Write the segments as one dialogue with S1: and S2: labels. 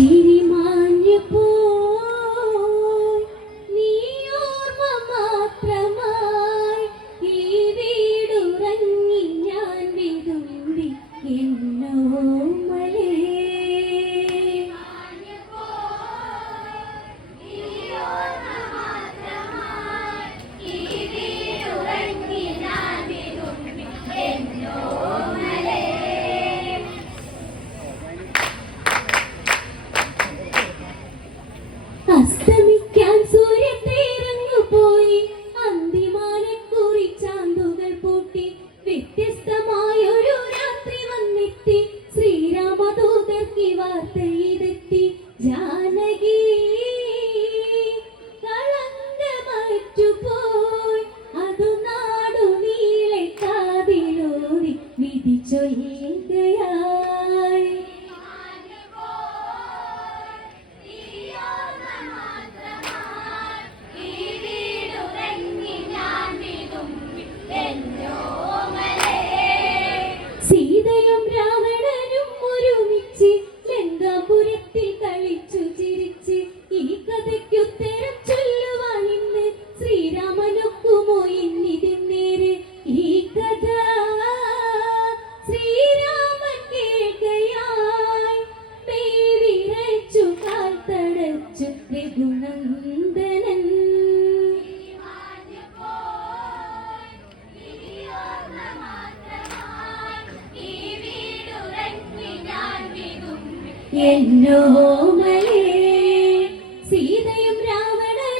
S1: see വിധി രഘുനന്ദനൻ എന്നോമലേ സീതയും രാവണനും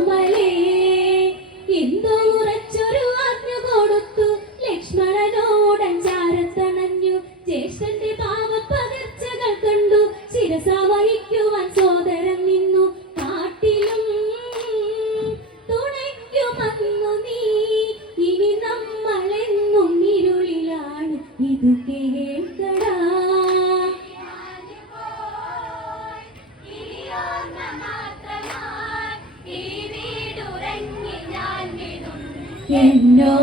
S1: എന്നോ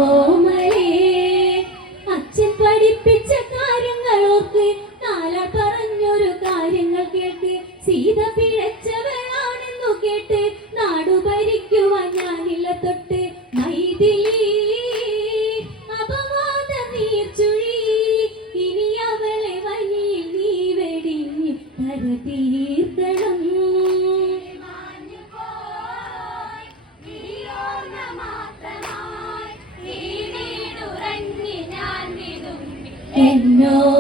S1: എന്നോ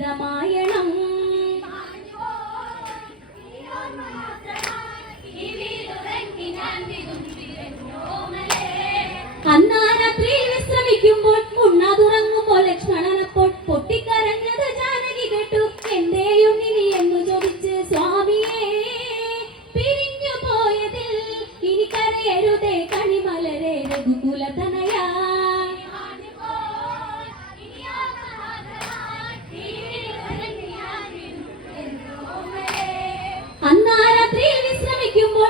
S1: കടന്നു രാത്രിയിൽ വിശ്രമിക്കുമ്പോൾ